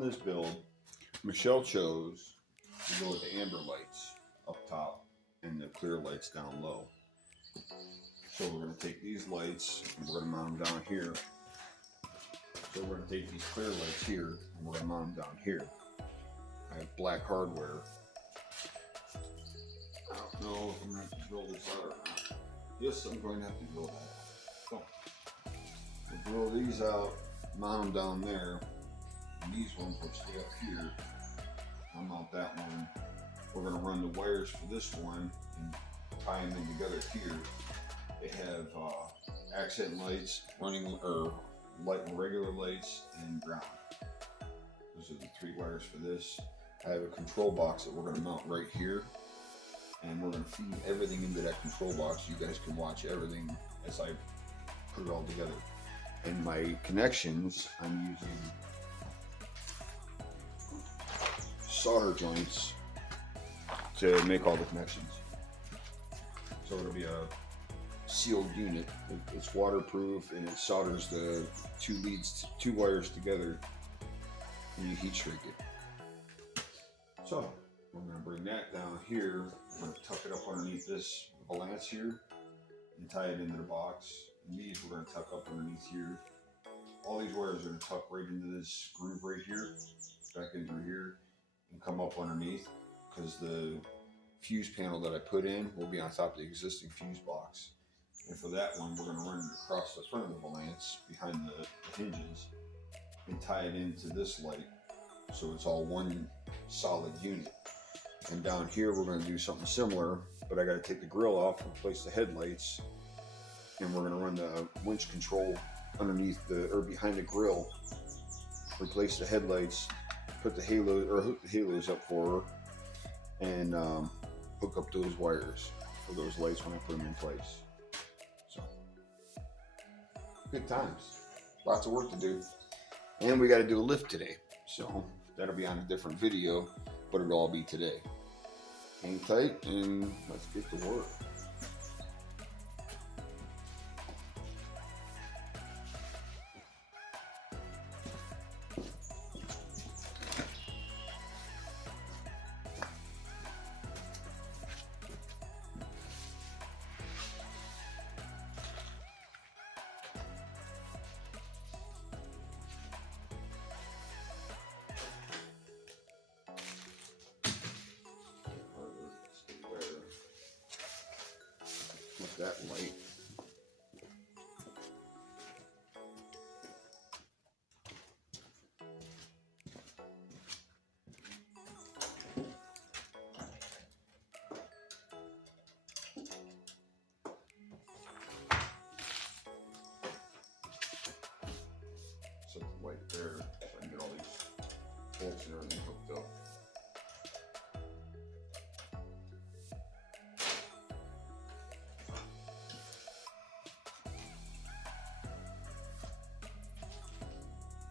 This build, Michelle chose to go with the amber lights up top and the clear lights down low. So we're going to take these lights and we're going to mount them down here. So we're going to take these clear lights here and we're going to mount them down here. I have black hardware. I don't know if I'm going to have to drill this out or not. Yes, I'm going to have to drill that out. So we'll drill these out, mount them down there. And these ones will stay up here. I'll mount that one. We're going to run the wires for this one and tie them in together here. They have accent lights, running or light and regular lights, and ground. Those are the 3 wires for this. I have a control box that we're going to mount right here, and we're going to feed everything into that control box. You guys can watch everything as I put it all together. And my connections, I'm using solder joints to make all the connections. So it'll be a sealed unit. It's waterproof and it solders the 2 wires together and you heat shrink it. So we're going to bring that down here. We're going to tuck it up underneath this valance here and tie it into the box. And these we're going to tuck up underneath here. All these wires are going to tuck right into this groove right here, back into here, and come up underneath, because the fuse panel that I put in will be on top of the existing fuse box. And for that one, we're going to run it across the front of the valance behind the hinges and tie it into this light, so it's all one solid unit. And down here we're going to do something similar, but I got to take the grill off and replace the headlights, and we're going to run the winch control underneath or behind the grill, replace the headlights, put the halo or hook the halos up for her, and hook up those wires for those lights when I put them in place. So good times, lots of work to do, and we got to do a lift today, so that'll be on a different video, but it'll all be today. Hang tight and let's get to work. That light. Set the light there so I can get all these bolts and everything hooked up.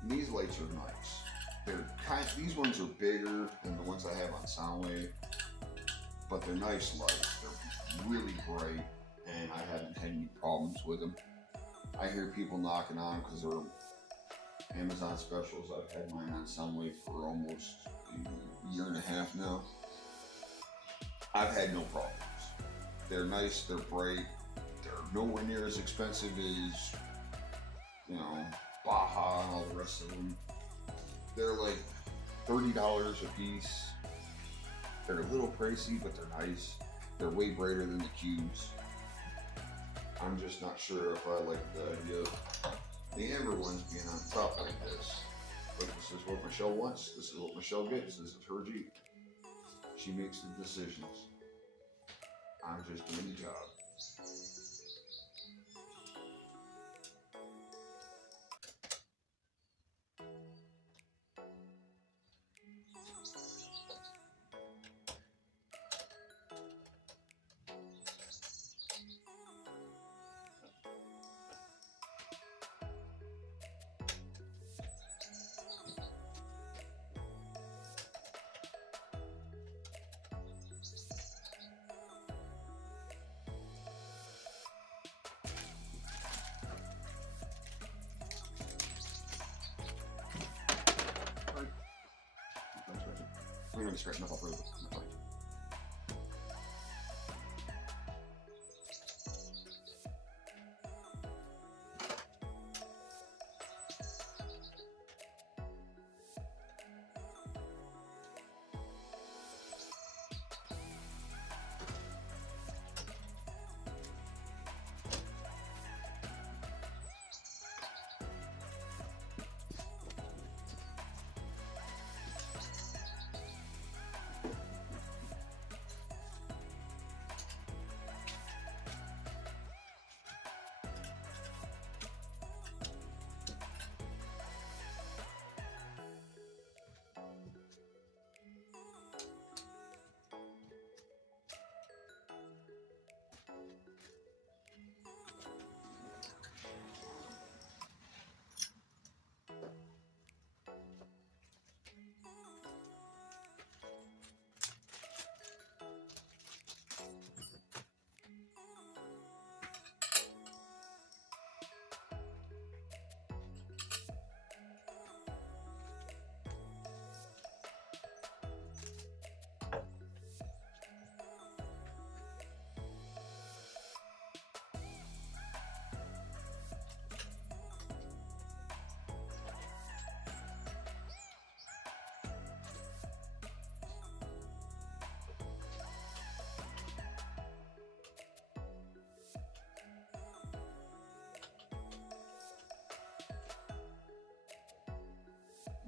These lights are nice. These ones are bigger than the ones I have on Soundwave, but they're nice lights. They're really bright, and I haven't had any problems with them. I hear people knocking on because they're Amazon specials. I've had mine on Soundwave for almost a year and a half now. I've had no problems. They're nice, they're bright, they're nowhere near as expensive as, Baja and all the rest of them. They're like $30 a piece. They're a little pricey, but they're nice. They're way brighter than the cubes. I'm just not sure if I like the idea of the amber ones being on top like this. But this is what Michelle wants. This is what Michelle gets. This is her Jeep. She makes the decisions. I'm just doing the job. going to be scratching up off road.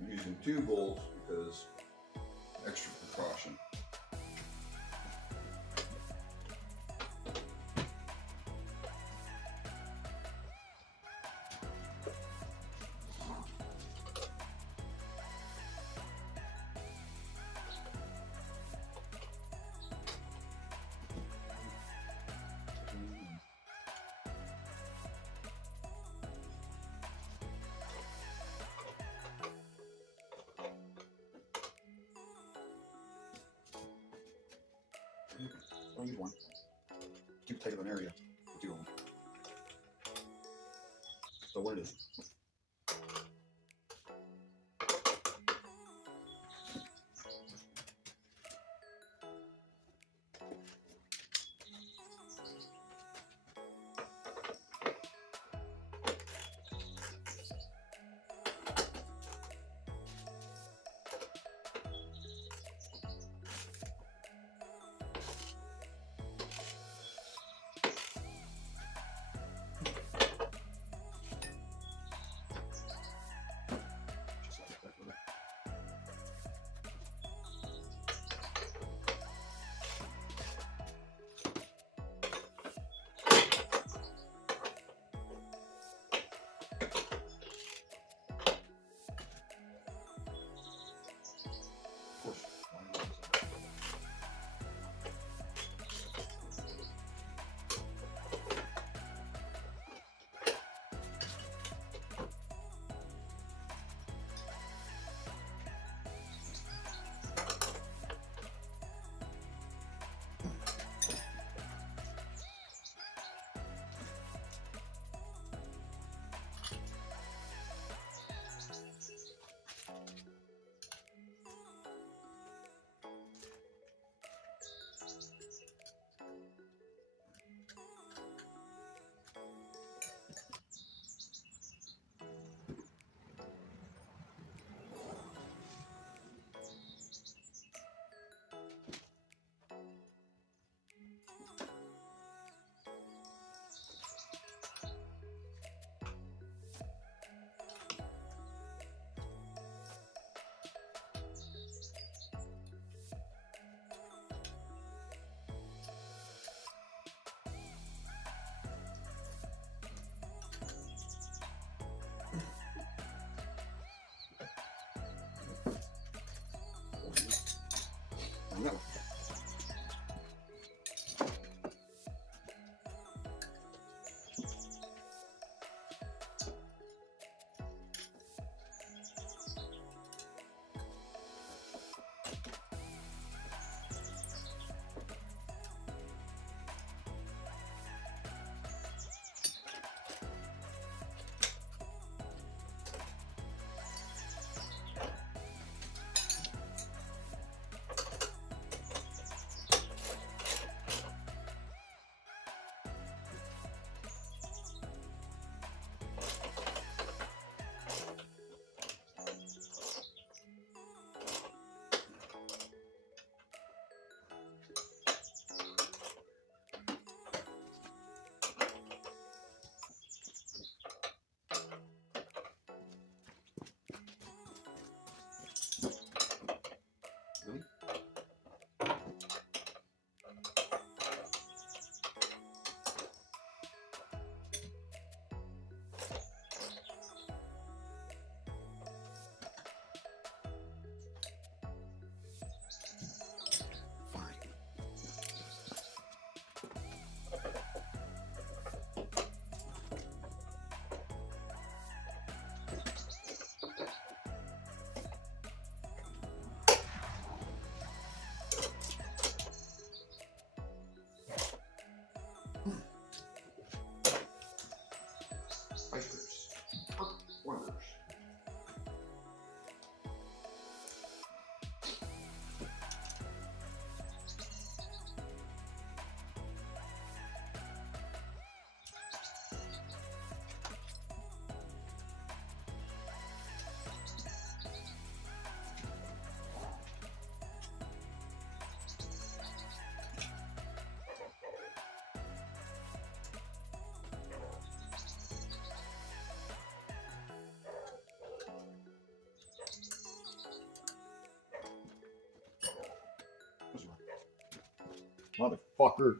I'm using 2 bolts because extra precaution. Don't use one. Too tight of an area. Do one. So what it is? No. Motherfucker.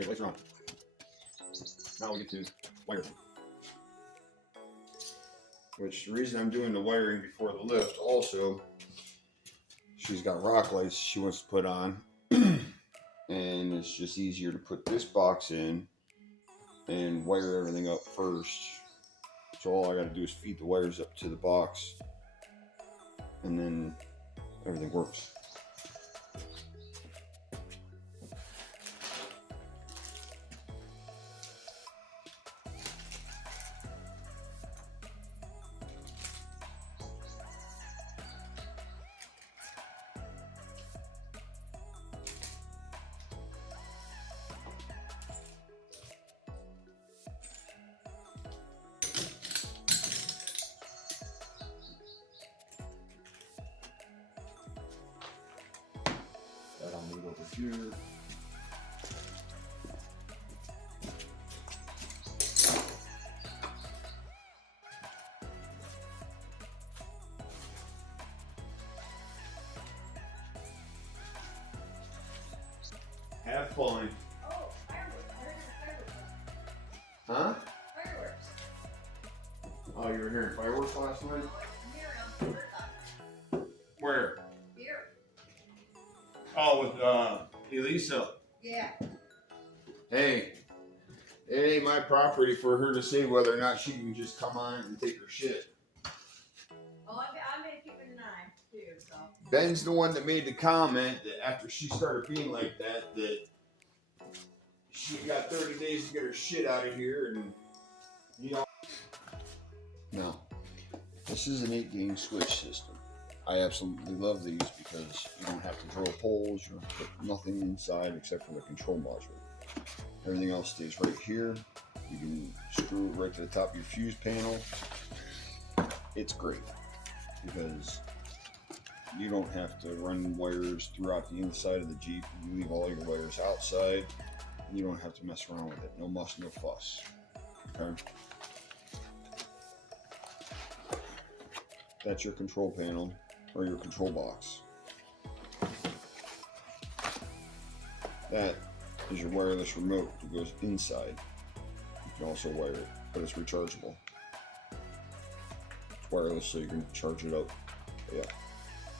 Okay, lights are on. Now we get to wiring. Which the reason I'm doing the wiring before the lift also, she's got rock lights she wants to put on. And it's just easier to put this box in and wire everything up first. So all I got to do is feed the wires up to the box, and then everything works. That I'll move over here. Have fun. Oh, fireworks. I heard fireworks. Huh? Fireworks. Oh, you were hearing fireworks last night? I'm here around Where? Here. Oh, with Elisa. Yeah. Hey, it ain't my property for her to say whether or not she can just come on and take her shit. Well, I'm going to keep an eye, too, so. Ben's the one that made the comment that after she started being like that, that she got 30 days to get her shit out of here, and you know. No, this is an 8-game switch system. I absolutely love these because you don't have to drill holes, you don't have to put nothing inside except for the control module. Everything else stays right here. You can screw it right to the top of your fuse panel. It's great because you don't have to run wires throughout the inside of the Jeep. You leave all your wires outside. You don't have to mess around with it. No muss, no fuss. Okay? That's your control panel or your control box. That is your wireless remote that goes inside. You can also wire it, but it's rechargeable. It's wireless, so you can charge it up. Yeah.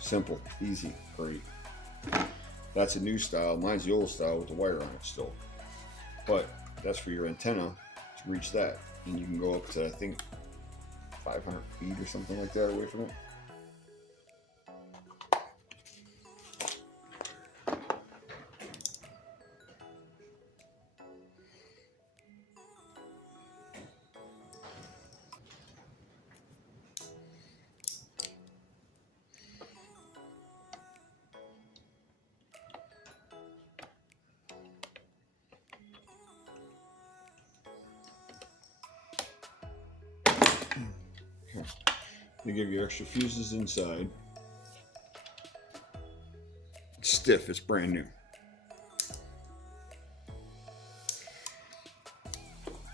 Simple, easy, great. That's a new style. Mine's the old style with the wire on it still. But that's for your antenna to reach that. And you can go up to, I think, 500 feet or something like that away from it. They give you extra fuses inside. It's stiff, it's brand new.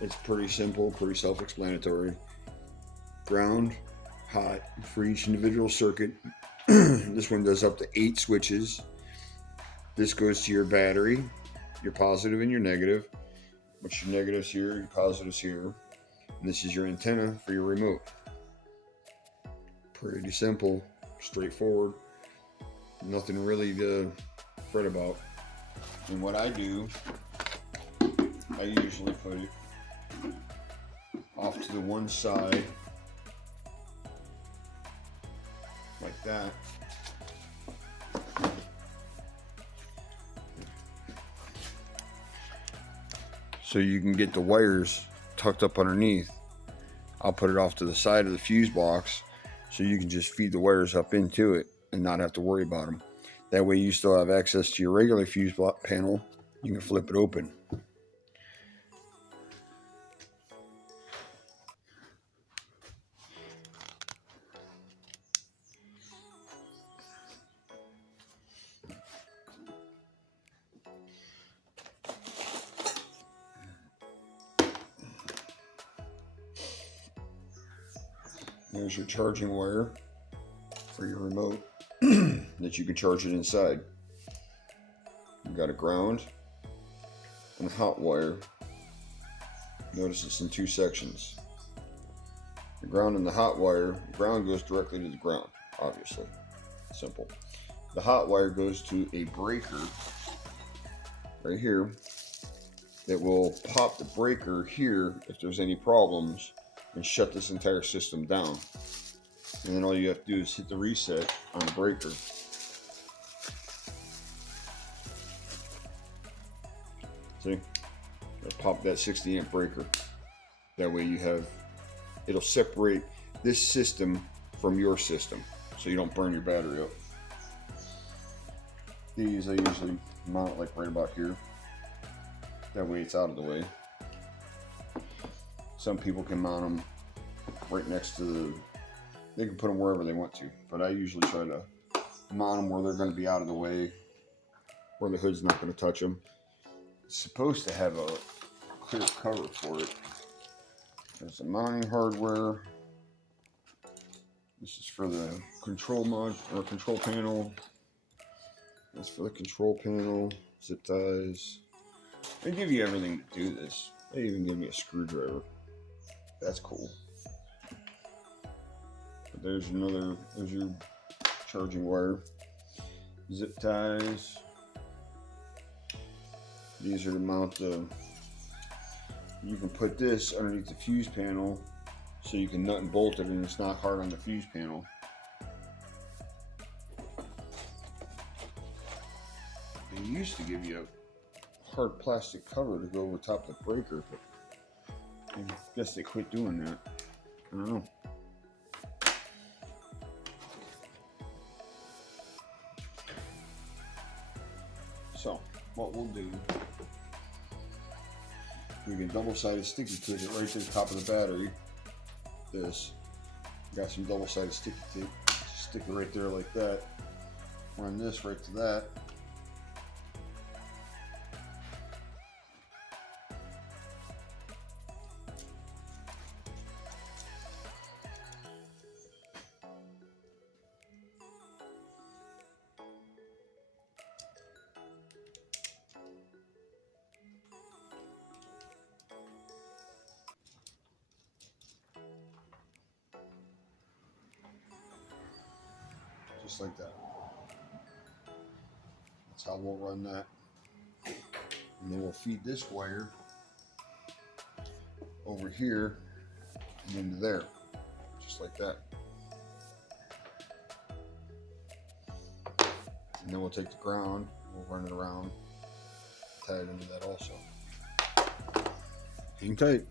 It's pretty simple, pretty self-explanatory. Ground, hot for each individual circuit. This one does up to 8 switches. This goes to your battery, your positive and your negative. Which your negatives here, your positives here. And this is your antenna for your remote. Pretty simple, straightforward, nothing really to fret about. And what I do, I usually put it off to the one side, like that. So you can get the wires tucked up underneath. I'll put it off to the side of the fuse box, so you can just feed the wires up into it and not have to worry about them. That way you still have access to your regular fuse panel. You can flip it open. There's your charging wire for your remote that you can charge it inside. You've got a ground, and hot wire. Notice it's in two sections. The ground and the hot wire, the ground goes directly to the ground, obviously. Simple. The hot wire goes to a breaker right here that will pop the breaker here if there's any problems and shut this entire system down. And then all you have to do is hit the reset on the breaker. See? It'll pop that 60 amp breaker. That way you have, it'll separate this system from your system so you don't burn your battery up. These I usually mount like right about here. That way it's out of the way. Some people can mount them right next to the, they can put them wherever they want to, but I usually try to mount them where they're going to be out of the way, where the hood's not going to touch them. It's supposed to have a clear cover for it. There's the mounting hardware. This is for the control mod or control panel. That's for the control panel. Zip ties. They give you everything to do this. They even give me a screwdriver. That's cool. But there's another, there's your charging wire. Zip ties. These are to mount the, you can put this underneath the fuse panel so you can nut and bolt it and it's not hard on the fuse panel. They used to give you a hard plastic cover to go over top of the breaker, but I guess they quit doing that. I don't know. So what we'll do, we can double-sided sticky tape it right to the top of the battery. This, got some double-sided sticky tape. Just stick it right there like that. Run this right to that. Just like that. That's how we'll run that. And then we'll feed this wire over here and into there. Just like that. And then we'll take the ground, we'll run it around, tie it into that also. Hang tight.